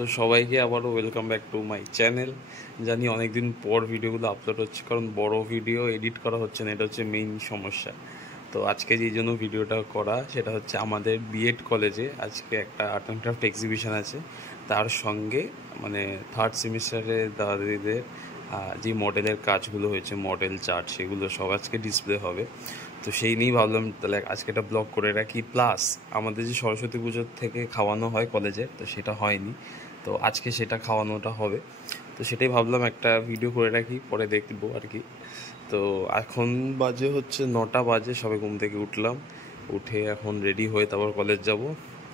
তো সবাইকে আবারও welcome back to my channel. জানি অনেকদিন পর ভিডিওগুলো আপলোড হচ্ছে, কারণ বড় ভিডিও এডিট করা হচ্ছে না, এটা হচ্ছে মেইন সমস্যা। তো আজকে যেই জন্য ভিডিওটা করা সেটা হচ্ছে আমাদের বিএড কলেজে আজকে একটা আর্ট অ্যান্ড ক্রাফট এক্সিবিশন আছে, তার সঙ্গে মানে থার্ড সেমিস্টারে দাদাদিদের যে মডেলের কাজগুলো হয়েছে, মডেল চার্ট, সেগুলো সব আজকে ডিসপ্লে হবে। তো সেই নিয়েই ভাবলাম তাহলে আজকে একটা ব্লগ করে রাখি। প্লাস আমাদের যে সরস্বতী পুজোর থেকে খাওয়ানো হয় কলেজে, তো সেটা হয়নি, তো আজকে সেটা খাওয়ানোটা হবে। তো সেটাই ভাবলাম একটা ভিডিও করে রাখি, পরে দেখবো আর কি। তো এখন বাজে হচ্ছে 9টা বাজে, সবে ঘুম থেকে উঠলাম, উঠে এখন রেডি হয়ে তারপর কলেজ যাব।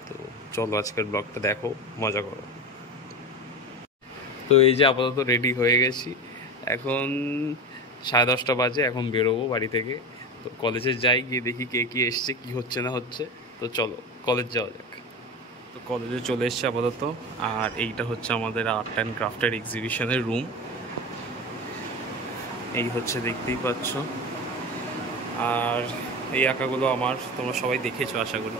তো চলো আজকের ব্লগটা দেখো, মজা করো। তো এই যে আপাতত রেডি হয়ে গেছি, এখন 10:30 বাজে, এখন বেরোবো বাড়ি থেকে। তো কলেজে যাই, গিয়ে দেখি কে কী এসছে, কী হচ্ছে না হচ্ছে। তো চলো কলেজ যাওয়া যাক। তো কলেজে চলে এসছে আপাতত, আর এইটা হচ্ছে আমাদের আর্ট অ্যান্ড ক্রাফটের এক্সিবিশনের রুম। এই হচ্ছে, দেখতেই পাচ্ছ। আর এই আঁকাগুলো আমার, তোমরা সবাই দেখেছো আশা করি।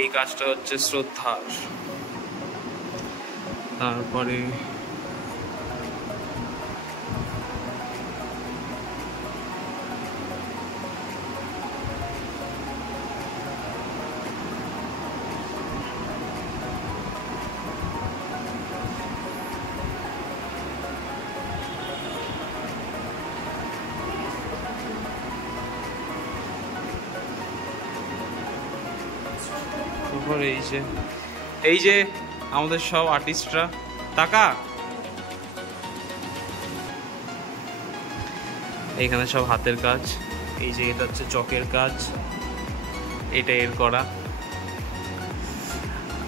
এই কাজটা হচ্ছে শ্রদ্ধার। তারপরে এই যে আমাদের সব আর্টিস্টরা, টাকা এইখানে সব হাতের কাজ। এই যে এটা হচ্ছে চকের কাজ, এটা এর করা।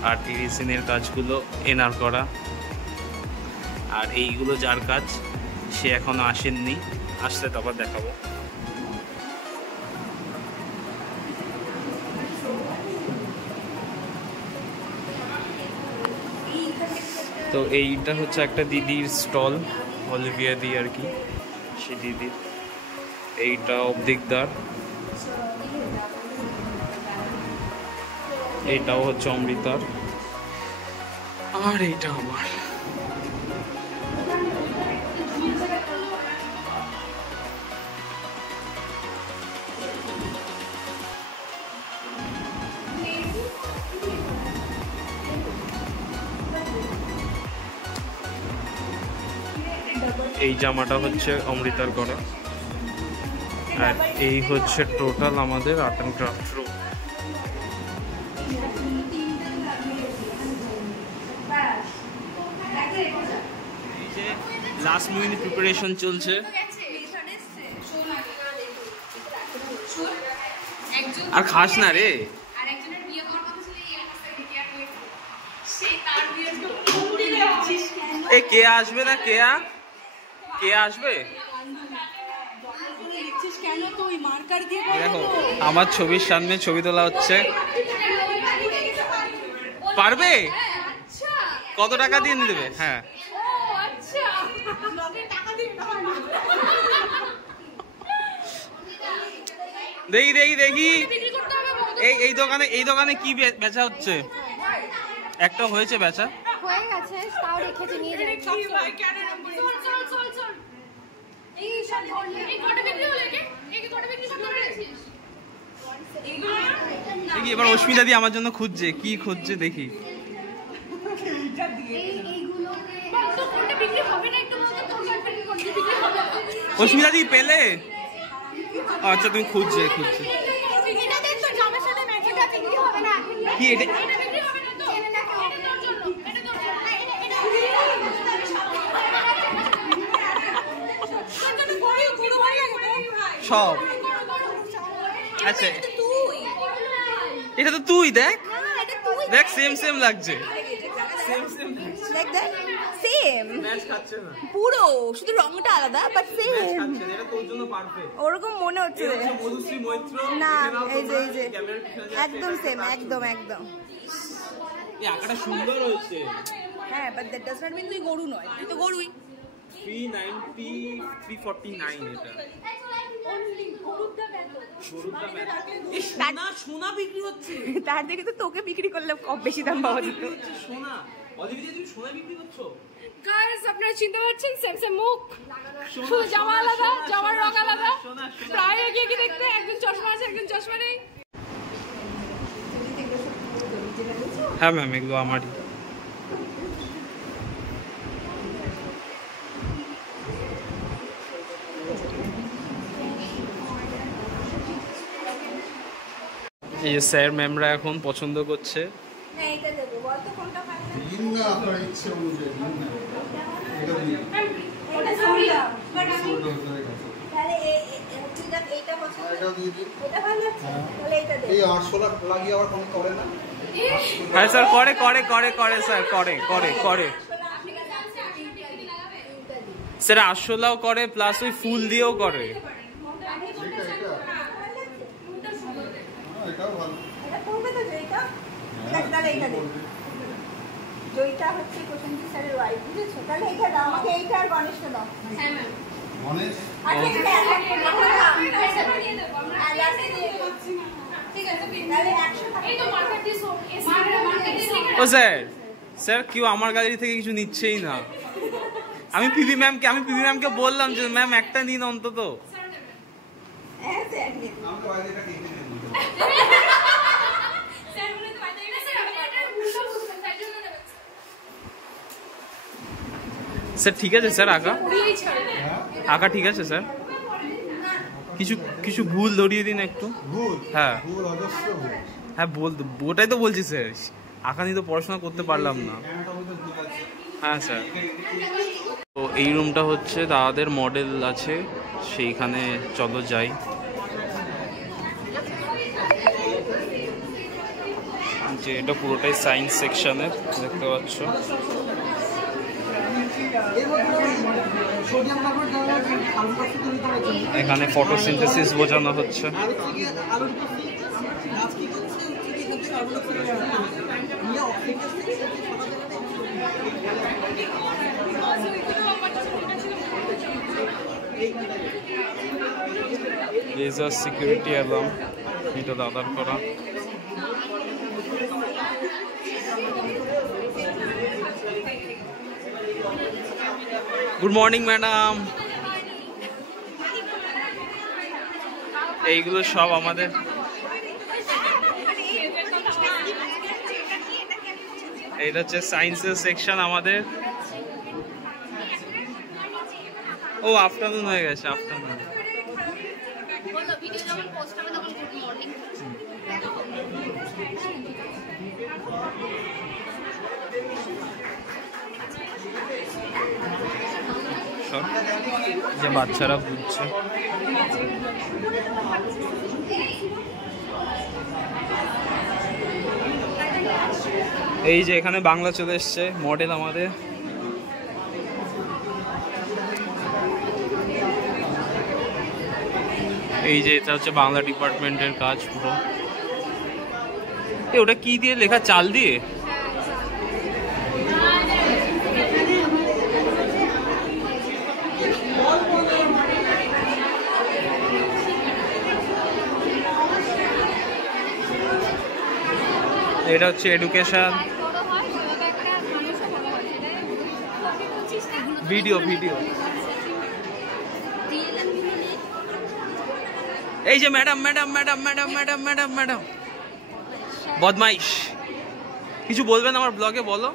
আর টেরিসিনের কাজগুলো এনার করা। আর এইগুলো যার কাজ, সে এখনো আসেননি, আসলে তারপর দেখাবো। তো এইটা হচ্ছে একটা দিদির স্টল, অলিভিয়া দি আর কি, সে দিদি। এইটা অবদিকদার, এইটাও হচ্ছে অমৃতার, আর এইটা আমার। এই জামাটা হচ্ছে অমৃতার করা। আর এই হচ্ছে টোটাল আমাদের আর্ট অ্যান্ড ক্রাফট রুম। এই যে লাস্ট মিনিট প্রিপারেশন চলছে। আর খাস না রে, এ কে আসবে না, কে আসবে? দেখো আমার ছবির সামনে ছবি তোলা হচ্ছে, পারবে? কত টাকা দিয়ে নিয়ে দেবে? হ্যাঁ, দেখি দেখি দেখি। এই দোকানে কি বেচা হচ্ছে? একটা হয়েছে বেচা, হয়ে গেছে, তাও রেখেছি, নিয়ে যাই। দেখি এবার অস্মিতা দি আমার জন্য খুঁজছে, কি খুঁজছে দেখি। অস্মিতা দি পেলে? আচ্ছা, তুমি খুঁজছে কি এটা? সব আচ্ছা, এটা তো তুই দেখ দেখ, সেম লাগছে, পুরো শুধু রংটা আলাদা, বাট সেম। ওরকম মনে হচ্ছে না। এই যে একদম সেম, একদম। এই আঁকাটা সুন্দর হয়েছে। হ্যাঁ, but that does not mean তুই গরু নয়, তুই তো গরুই। 349 এটা। সোনা বিক্রি হচ্ছে, তার থেকে তো তোকে বিক্রি করলে কম বেশি দাম পাওয়া যেত। সোনা অদিতি তুমি সোনা বিক্রি করছো? গাইস আপনারা চিনতে পারছেন সেমসে মুখ, শুধু জামা আলাদা, জামার রং আলাদা, প্রায় এগিয়ে কি দেখতে, একজন চশমা আছে একজন চশমা নেই। হ্যাঁ ম্যাম এগুলো আমারই। এই যে স্যার ম্যামরা এখন পছন্দ করছে। এইটা দেবো, বল তো কোনটা ভালো লাগে? না আপনার ইচ্ছে অনুযায়ী এটা দিন। এটা সরি না, তাহলে এইটা পছন্দ, এটা দিয়ে দিন। এটা ভালো লাগছে, তাহলে এইটা দে। এই 800 লাখ লাগিয়ে আবার কোনো করে না? হ্যাঁ স্যার করে করে করে করে স্যার করে করে করে স্যার 800লাও করে প্লাস ওই ফুল দিয়েও করে। এটা এটাও ভালো। এটা করবে তো জয়িতা? তাহলে এইটা দে। জয়িতা হচ্ছে প্রসেনজিৎ স্যারের ওয়াইফ, বুঝেছো? তাহলে এইটা দাও আমাকে, এইটা আর গণেশটা দাও। হ্যাঁ ম্যাম, গণেশ আচ্ছা এটা দিয়ে দেবো আমরা, ঠিক আছে তাহলে 100 টাকা। এই তো মার্কেট দিয়ে মার্কেট দিয়ে। ও স্যার, স্যার কেউ আমার গ্যালারি থেকে কিছু নিচ্ছেই না। আমি পিভি ম্যামকে বললাম যে ম্যাম একটা নিন অন্তত। হ্যাঁ স্যার নিন। আমাকে বাইরে এটা কিনে দিন। স্যার বলে তো বাইরে না স্যার, আপনি এটা ভুলটা বুঝছেন, তাই জন্য নেবেন স্যার ঠিক আছে স্যার, আঁকা পুরিয়েই ছাড়ে। আঁকা ঠিক আছে স্যার, কিছু কিছু ভুল ধরিয়ে দিন একটু। ভুল? হ্যাঁ ভুল অজস্র ভুল। হ্যাঁ ওটাই তো বলছি স্যার, আঁকা নিয়ে তো পড়াশোনা করতে পারলাম না। ক্যামেরাটা মধ্যে ভুল আছে। হ্যাঁ স্যার। তো এই রুমটা হচ্ছে দাদাদের মডেল আছে, সেইখানে চলো যাই। যে এটা পুরোটাই সায়েন্স সেকশনের, দেখতে পাচ্ছ। এখানে ফটোসিনথেসিস বোঝানো হচ্ছে। লেজার সিকিউরিটি অ্যালার্ম, এটা দাদার করা। Good morning madam. এইগুলো সব আমাদের, এটা হচ্ছে সায়েন্সের সেকশন আমাদের। ও আফটারনুন হয়ে গেছে, আফটারনুন। বলো ভিডিও যখন পোস্ট হবে তখন গুড মর্নিং। সব যে বাচ্চারা বুঝছে। এই যে এখানে বাংলা চলে এসছে মডেল আমাদের। এই যে এটা হচ্ছে বাংলা ডিপার্টমেন্টের কাজ পুরো। ওটা কি দিয়ে লেখা, চাল দিয়ে? এটা হচ্ছে এডুকেশন ভিডিও। এই যে madam madam madam madam madam madam madam বদমাইশ, কিছু বলবেন আমার ব্লগে, বলো।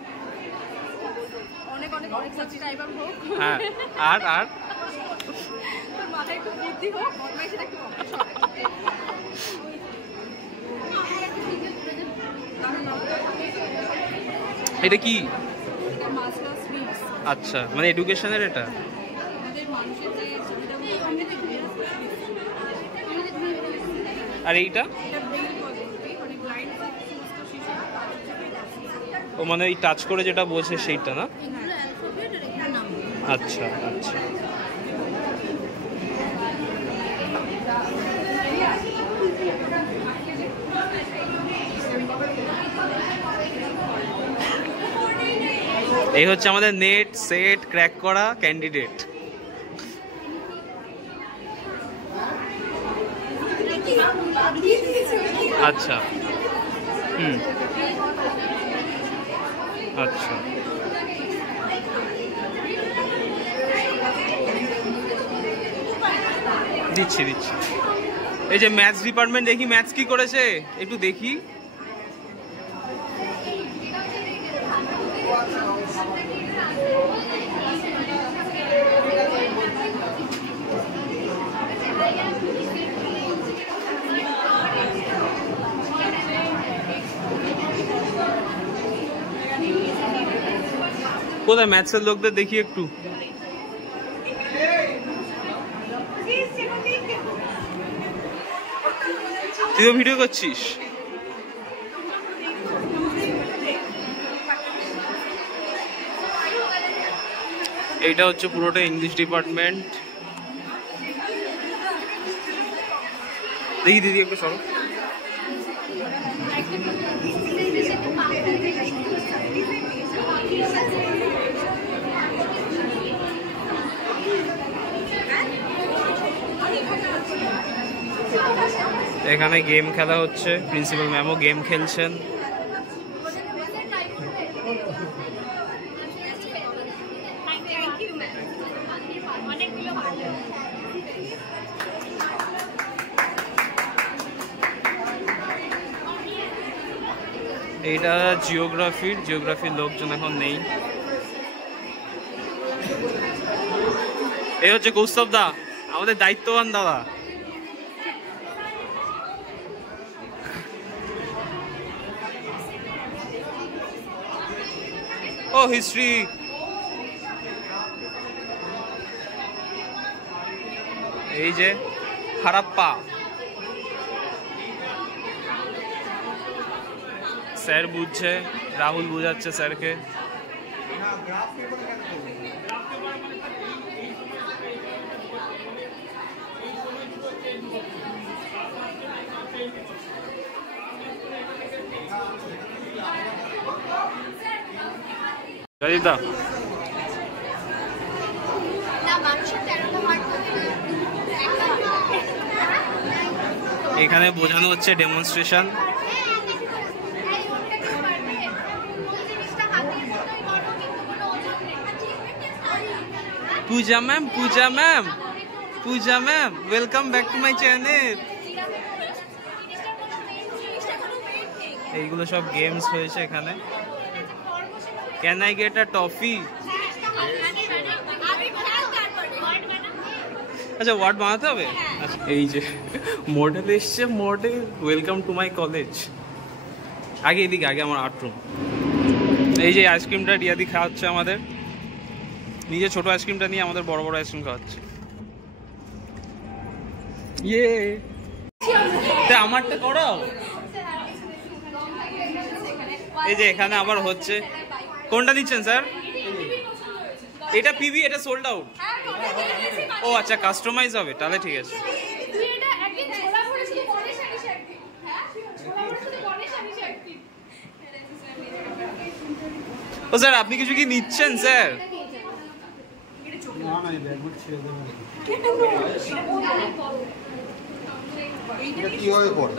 অনেক অনেক অনেক সাবস্ক্রাইবার হোক, হ্যাঁ আর আর তোর মাথায় একটু বুদ্ধি হোক, বদমাইশিটা একটু কম। এটা কি? মাস্টার সুইটস আচ্ছা, মানে এডুকেশনের এটা। আমাদের মানুষের যে সুবিধাগুলো আর এইটা এটা ব্রেইল বলে, মানে ব্লাইন্ড সমস্ত শিশুরা তাদের জন্য ও মানে এই টাচ করে যেটা বোঝে সেইটা না? এগুলো অ্যালফাবেট আর এগুলো নাম। আচ্ছা আচ্ছা। এই হচ্ছে আমাদের নেট সেট ক্র্যাক করা ক্যান্ডিডেট। আচ্ছা আচ্ছা দিচ্ছি দিচ্ছি। এই যে ম্যাথস ডিপার্টমেন্ট, দেখি ম্যাথস কি করেছে একটু দেখি। কোথায় ম্যাথসের লোকদের দেখি একটু। তুই তো ভিডিও করছিস? এইটা হচ্ছে পুরোটা ইংলিশ ডিপার্টমেন্ট। দেখি দিদি একটু সরো। এখানে গেম খেলা হচ্ছে, প্রিন্সিপাল ম্যামও গেম খেলছেন। এইটা জিওগ্রাফির লোকজন এখন নেই। এই হচ্ছে কৌস্তব দা, আমাদের দায়িত্ববান দাদা। ও হিস্ট্রি, এই যে হারাপ্পা। স্যার বুঝছে, রাহুল বুঝাচ্ছে স্যারকে। দিদা এখানে বোঝানো হচ্ছে demonstration. Puja ma'am welcome back to my channel. এইগুলো সব গেমস হয়েছে এখানে। Can I get a toffee? আচ্ছা ওয়ার্ড বানাতে হবে। আচ্ছা এই যে মডেল এসছে, model welcome to my college. আগে এদিকে, আগে আমার আর্ট রুম। এই যে আইসক্রিমটা রিয়াদি খাওয়াচ্ছে আমাদের, নিজে ছোট আইসক্রিমটা নিয়ে আমাদের বড় বড় আইসক্রিম খাওয়াচ্ছে। ইয়ে আমারটা করাও। এই যে এখানে আবার হচ্ছে, কোনটা নিচ্ছেন স্যার? এটা পিবি, এটা সোল্ড আউট। ও আচ্ছা কাস্টমাইজ হবে, তাহলে ঠিক আছে। ও স্যার আপনি কিছু কি নিচ্ছেন স্যার? কিভাবে পড়ে?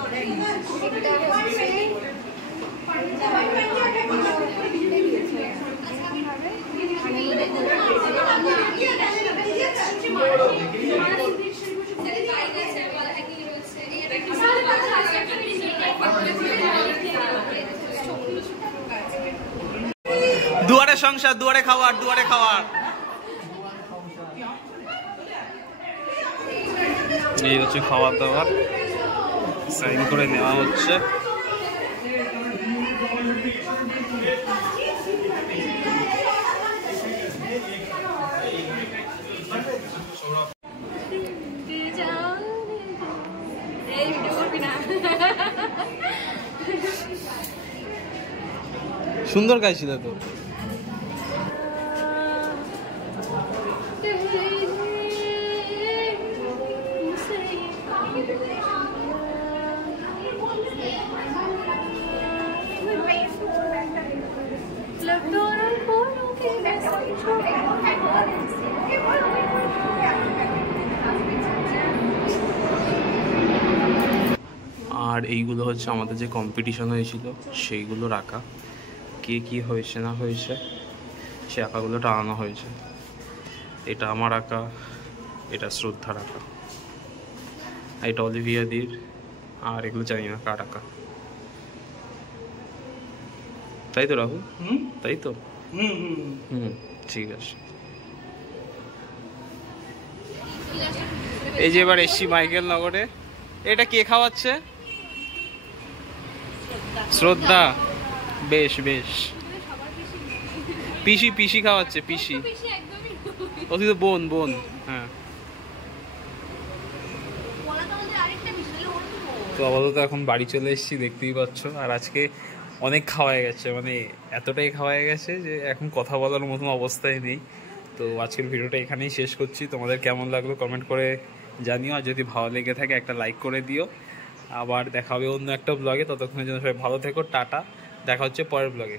দুয়ারে সংসার, দুয়ারে খাওয়ার, দুয়ারে খাওয়ার। এই হচ্ছে খাওয়ার দাওয়ার, সাইন করে নেওয়া হচ্ছে। সুন্দর গাইছিল তো। হচ্ছে আমাদের যে কম্পিটিশন হয়েছিল সেইগুলো রাখা, কে কী হয়েছে না হয়েছে সে আঁকাগুলো টাঙানো হয়েছে। এটা আমার আঁকা, এটা শ্রদ্ধার আঁকা, এটা অলিভিয়াদির, আর এগুলো জানি না কার আঁকা। তাই তো রাহুল? তাই তো। ঠিক আছে। এই যে এবার এসছি মাইকেল নগরে। এটা কে খাওয়াচ্ছে? শ্রদ্ধা। বেশ বেশ, পিসি পিসি খাওয়াচ্ছে, পিসি। ও তুই তো বোন বোন। হ্যাঁ, তো আপাতত এখন বাড়ি চলে এসেছি, দেখতেই পাচ্ছ। আর আজকে অনেক খাওয়া হয়ে গেছে, মানে এতটাই খাওয়া হয়ে গেছে যে এখন কথা বলার মতন অবস্থায় নেই। তো আজকের ভিডিওটা এখানেই শেষ করছি। তোমাদের কেমন লাগলো কমেন্ট করে জানিও, আর যদি ভালো লেগে থাকে একটা লাইক করে দিও। আবার দেখা হবে অন্য একটা ব্লগে, ততক্ষণের জন্য সবাই ভালো থেকো, টাটা। দেখা হচ্ছে পরের ব্লগে।